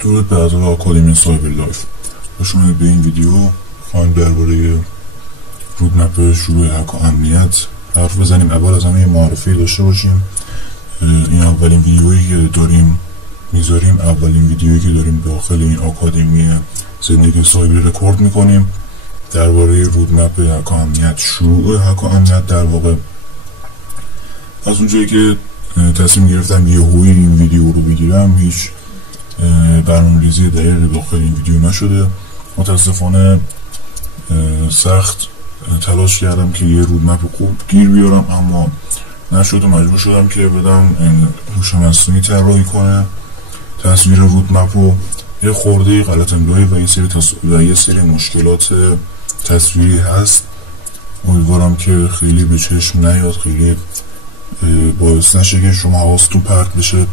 درود بر حضور آکادمی سایبر لایف. خوش اومدید به این ویدیو. خواهیم درباره رودمپ شروع هک و امنیت حرف بزنیم. اول از همه معرفی داشته باشیم. این اولین ویدیویی که داریم میذاریم، اولین ویدیویی که داریم داخل این آکادمی زندگی سایبر رکورد میکنیم درباره رودمپ هک و امنیت، شروع هک و امنیت. در واقع از اونجایی که تصمیم گرفتم یهویی این ویدیو رو بگیرم، هیچ برنامه‌ریزی دقیقی داخل این ویدیو نشده. متاسفانه سخت تلاش کردم که یه رودمپ خوب گیر بیارم، اما نشد و مجبور شدم که بدم هوش مصنوعی طراحی کنه تصویر رودمپ رو. یه خورده غلط املایی و یه سری مشکلات تصویری هست. امیدوارم که خیلی به چشم نیاد، خیلی باعث نشه که شما حواستون پرت بشه.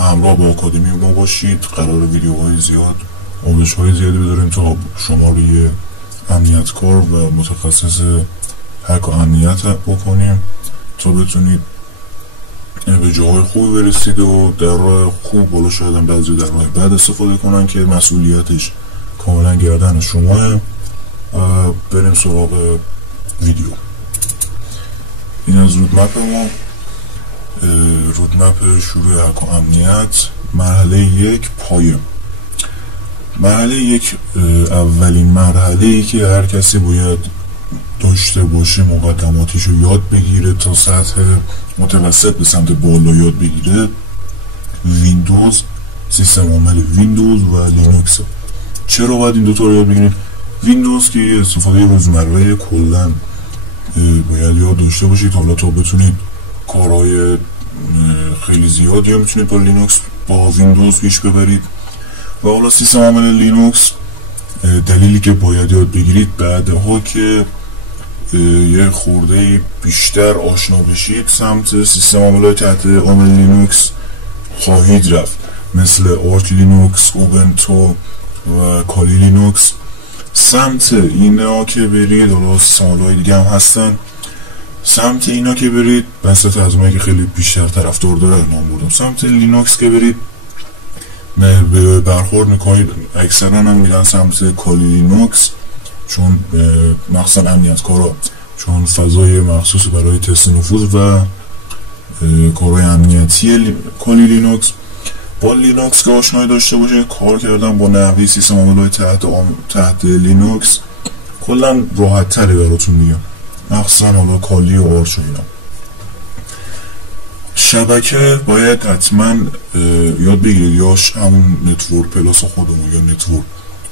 همراه با آکادمی ما باشید. قرار ویدیوهای زیاد، آموزش‌های زیادی بداریم تا شماره امنیتکار و متخصص هک و امنیت بکنیم تا بتونید به جاهای خوب برسید و در راه خوب، بالا شاید هم بعضی در راه بعد استفاده کنن که مسئولیتش کاملا گردن شماه. بریم سراغ ویدیو. این از رودمپ ما، رودمپ شروع هک و امنیت. مرحله یک، پایه. مرحله یک اولین مرحله ای که هر کسی باید داشته باشه، مقدماتیش رو یاد بگیره تا سطح متوسط به سمت بالا یاد بگیره. ویندوز، سیستم عامل ویندوز و لینوکس. چرا باید این دوتا رو یاد بگیرید؟ ویندوز که استفاده روزمره کلا باید یاد داشته باشید حالا تا بتونید کارهای خیلی زیادی رو میتونید با لینوکس، با ویندوز پیش ببرید. و حالا سیستم عامل لینوکس، دلیلی که باید یاد بگیرید بعدها که یه خورده بیشتر آشنا بشید سمت سیستم عامل تحت عامل لینوکس خواهید رفت، مثل آرچ لینوکس، اوبنتو و کالی لینوکس. سمت اینا که برید، حالا سالهای دیگه هم هستن، سمت اینا که برید، بسته از اونایی که خیلی بیشتر طرفدار داره نام بردم، سمت لینوکس که برید به برخورد میکنید، اکثرا هم میرن سمت کالی لینوکس، چون مخصوصا امنیتکارا، چون فضای مخصوص برای تست نفوذ و کارهای امنیتی کالی لینوکس. با لینوکس که آشنایی داشته باشید، کار کردن با نحوه سیستم عامل تحت لینوکس کلا راحت تری براتون میگم، مخصوصا حالا کالی و آرچ و اینا. شبکه باید حتما یاد بگیرید، یا همون نتورک پلاس خودمون یا نتورک.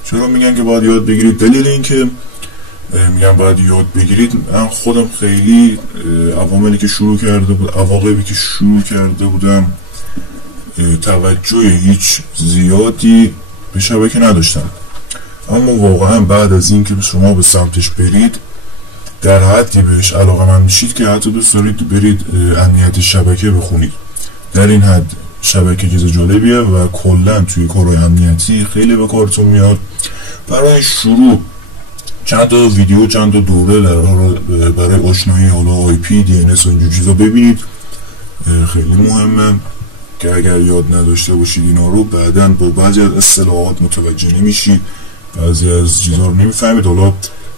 چرا میگن که باید یاد بگیرید؟ دلیل این که میگن باید یاد بگیرید، من خودم خیلی عواملی که شروع کرده بودم توجه هیچ زیادی به شبکه نداشتم، اما واقعا بعد از این که شما به سمتش برید، در حدی بهش علاقه‌مند میشید که حتی دوست دارید برید امنیت شبکه بخونید. در این حد شبکه چیز جالبیه و کلا توی کارهای امنیتی خیلی به کارتون میاد. برای شروع چند تا ویدیو، چند تا دوره برای آشنایی حالا آی پی، دی ان اس و اینجور چیزا ببینید. خیلی مهمه که اگر یاد نداشته باشید اینا رو، بعداً با بعضی از اصطلاحات متوجه نمیشید، بعضی از چیزا رو نمیفهمید. حالا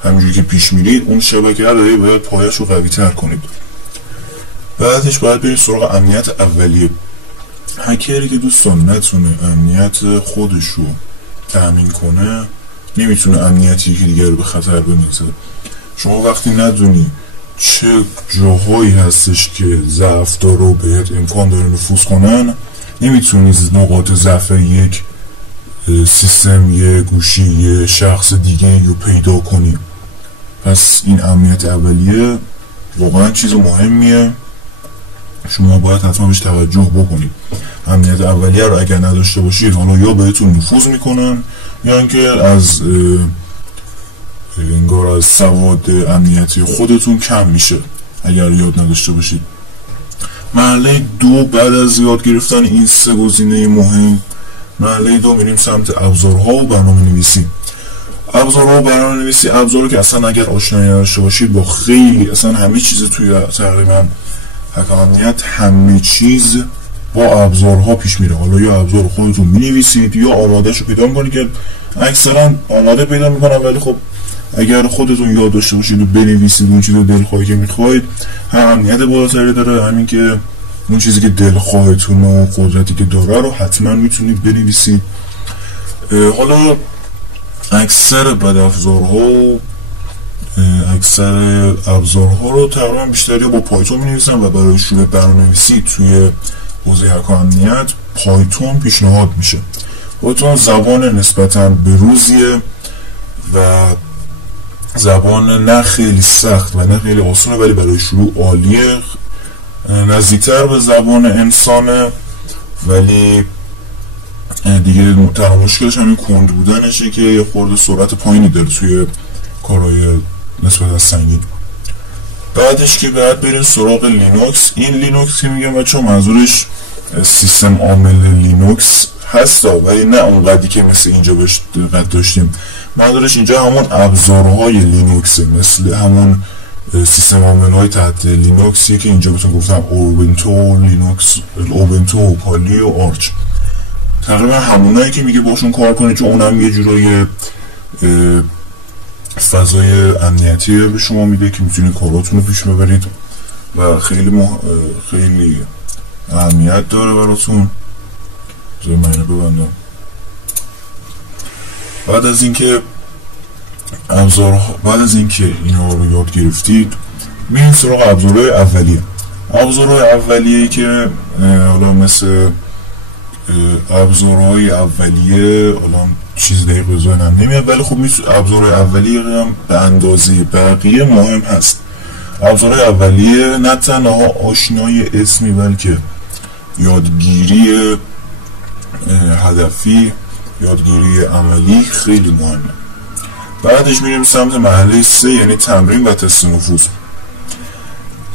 همینجوری که پیش میرید اون شبکه رو باید پایش رو قوی تر کنید. بعدش باید برید سراغ امنیت اولیه. هکری که دوستان نتونه امنیت خودش رو تأمین کنه، نمیتونه امنیتی که دیگر رو به خطر بندازه. شما وقتی ندونی چه جاهایی هستش که ضعف داره و بهت امکان داره نفوذ کنن، نمیتونی نقاط ضعف یک سیستم، یه گوشی، یه شخص دیگه رو پیدا کنی. پس این امنیت اولیه واقعا چیز مهمیه، شما باید حتما بهش توجه بکنید. امنیت اولیه رو اگر نداشته باشید، حالا یا بهتون نفوذ میکنن یا اینکه از انگار از سواد امنیتی خودتون کم میشه اگر یاد نداشته باشید. مرحله دو، بعد از یاد گرفتن این سه گزینه مهم، مرحله دو میریم سمت ابزارها و برنامه نویسی. ابزارها و برنامه نویسی، ابزارها که اصلا اگر آشنایی نداشته باشید با خیلی، اصلا همه چیز توی تقریبا هک و امنیت، همه چیز با ابزارها پیش میره. حالا یا ابزار خودتون مینویسید یا آمادهش رو پیدا میکنید که اکثرا آماده پیدا میکنن، ولی خب اگر خودتون یاد داشته باشید و بنویسید اون چیز دلخواهی که میخواید، هم اهمیت بالاتری داره، همین که اون چیزی که دلخواهتون و قدرتی که داره رو حتما میتونید بنویسید. حالا اکثر ابزارها رو تقریبا بیشتری با پایتون می‌نویسن و برای شروع برنامه‌نویسی توی حوزه هک و امنیت پایتون پیشنهاد میشه. پایتون زبان نسبتاً بروزیه و زبان نه خیلی سخت و نه خیلی آسونه، ولی برای شروع عالیه، نزدیکتر به زبان انسانه، ولی دیگه تنها مشکلش همین کند بودنشه که یه خورده سرعت پایینی داره توی کارهای نسبت از سنگین. بعدش که بعد بریم سراغ لینوکس. این لینوکس که میگم بچه منظورش سیستم عامل لینوکس هستا، ولی نه اونقدری که مثل اینجا بهش دقت داشتیم. منظورش اینجا همون ابزارهای لینوکس، مثل همون سیستم عامل های تحت لینوکسیه که اینجا بهتون گفتم، اوبنتو، لینوکس، اوبنتو، پالی و آرچ، تقریبا همونایی که میگه باشون کار کنید، چون اونم یه جورای فضای امنیتی به شما میده که میتونید کاراتون رو پیش ببرید و خیلی اهمیت داره براتون. من اینو ببندم. بعد از اینکه اینا رو یاد گرفتید، میریم سراغ ابزارهای اولیه. ابزارهای اولیه‌ای که حالا مثل ابزارهای اولیه حالا چیز دقیق به ذهنم نمیاد، ولی خب ابزارهای اولیه هم به اندازه بقیه مهم هست. ابزارهای اولیه نه تنها آشنایی اسمی، بلکه یادگیری هدفی، یادگیری عملی خیلی مهمه. بعدش میریم سمت مرحله 3، یعنی تمرین و تست نفوذ.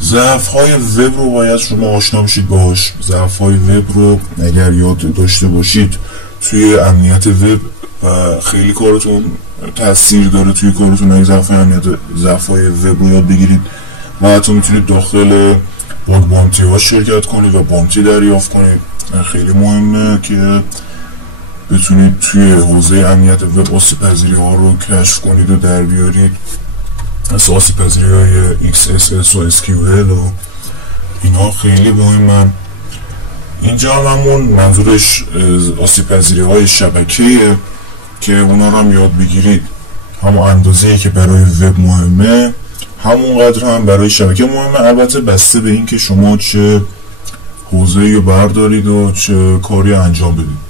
ضعف‌های وب رو باید شما آشنا بشید باهاش. ضعف‌های وب رو اگر یاد داشته باشید توی امنیت وب و خیلی کارتون تاثیر داره توی کارتون. اگه ضعف‌های وب رو یاد بگیرید و حتی میتونید داخل باگ بانتی ها شرکت کنید و بانتی دریافت کنید. خیلی مهمه که بتونید توی حوزه امنیت وب آسیب پذیری ها رو کشف کنید و در بیارید، مثل آسیب پذیری های XSS و SQL و اینا خیلی مهمن. اینجا همون منظورش آسیب پذیری های شبکه‌ایه که اونا رو هم یاد بگیرید. همون اندازه‌ای که برای وب مهمه همونقدر هم برای شبکه مهمه، البته بسته به این که شما چه حوزه‌ای رو بردارید و چه کاری انجام بدید.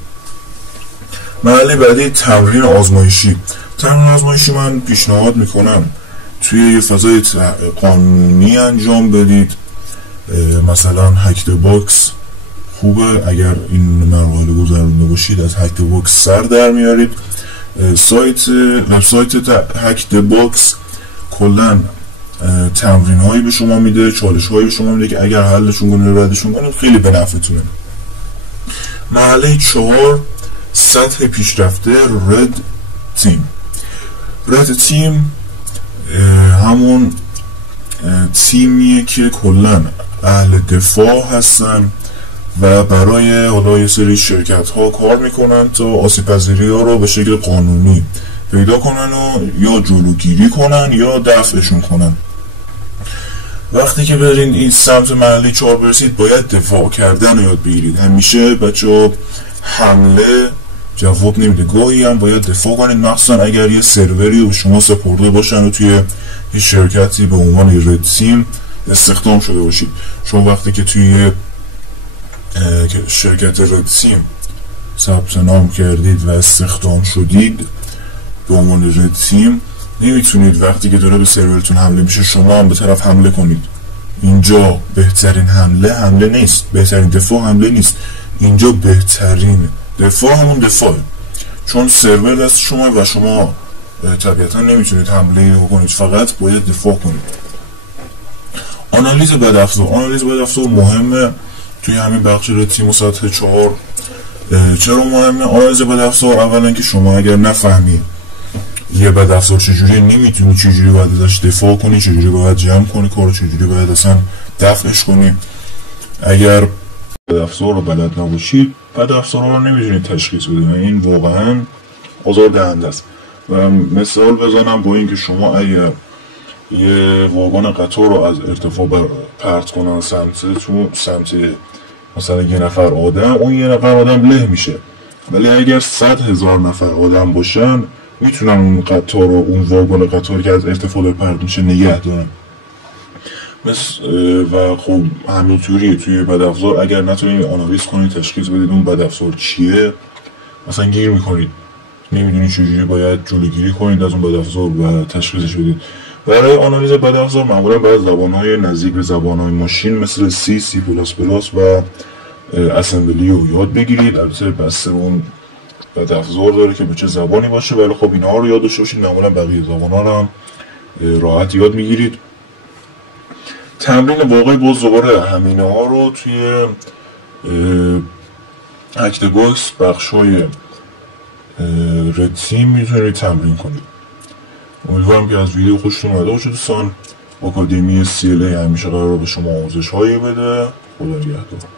مرحله بعدی تمرین آزمایشی. تمرین آزمایشی من پیشنهاد میکنم توی یه فضای قانونی انجام بدید. مثلا هک د باکس خوبه، اگر این مرحله گذرونده باشید از هک د باکس سر در میارید. وبسایت هک د باکس کلا تمرین هایی به شما میده، چالش هایی به شما میده که اگر حلشون کنید ردشون کنید خیلی به نفعتونه. مرحله 4 سطح پیشرفته رد تیم همون تیمیه که کلا اهل دفاع هستن و برای حالا یه سری شرکت ها کار میکنن تا آسیب پذیری ها رو به شکل قانونی پیدا کنن و یا جلوگیری کنن یا دفعشون کنن. وقتی که برین این سمت مرحله 4 برسید باید دفاع کردن رو یاد بگیرید. همیشه بچه حمله جواب نمیده، گاهی هم باید دفاع کنید، مخصوصا اگر یه سروری رو شما سپرده باشن و توی یه شرکتی به عنوان رد تیم استخدام شده باشید. شما وقتی که توی شرکت رد تیم ثبت نام کردید و استخدام شدید به عنوان رد تیم، نمیتونید وقتی که داره به سرورتون حمله میشه شما هم به طرف حمله کنید. اینجا بهترین حمله نیست، بهترین دفاع حمله نیست. اینجا بهترین دفاع همون دفاعه، چون سرور دست شما و شما طبیعتا نمیتونید حمله کنید، فقط باید دفاع کنید. آنالیز بدافزار مهمه توی همین بخش تیم و سطح 4. چرا مهمه آنالیز بدافزار؟ اولا که شما اگر نفهمی یه بدافزار چجوری، نمیتونی چجوری باید ازش دفاع کنی، چجوری باید جمع کنی کارو، چجوری باید اصلا دفعش کنی. اگر بدافزار رو بلد نباشید بدافزار رو نمیتونید تشخیص بدید. این واقعا آزاردهنده است. و مثال بزنم با اینکه شما اگه یه واگن قطار رو از ارتفاع پرت کنن سمت مثلا یه نفر آدم، اون یه نفر آدم له میشه. ولی اگر 100,000 نفر آدم باشن میتونن اون قطار رو، اون واگن قطاری که از ارتفاع پرت میشه نگه دارن. و خب همینطوریه توی بدافزار، اگر نتونید آنالیز کنید تشخیص بدید اون بدافزار چیه، مثلا گیر میکنید نمیدونید چجوری باید جلوگیری کنید از اون بدافزار و تشخیصش بدید. برای آنالیز بدافزار معمولا باید زبانهای نزدیک به زبانهای ماشین مثل C و اسمبلی رو یاد بگیرید. البته بسته اون بدافزار داره که به چه زبانی باشه، ولی خب اینها رو یاد داشته باشید. معمولا بقیه زبانها رو هم راحت یاد میگیرید. تمرین واقعی باز دوباره همینه ها رو توی اکتباکس بخشای رد تیم میتونید تمرین کنید. امیدوارم که از ویدیو خوشتون اومده باشه دوستان. آکادمی CLA همیشه قرار به شما آموزش هایی بده. خدا نگهدار.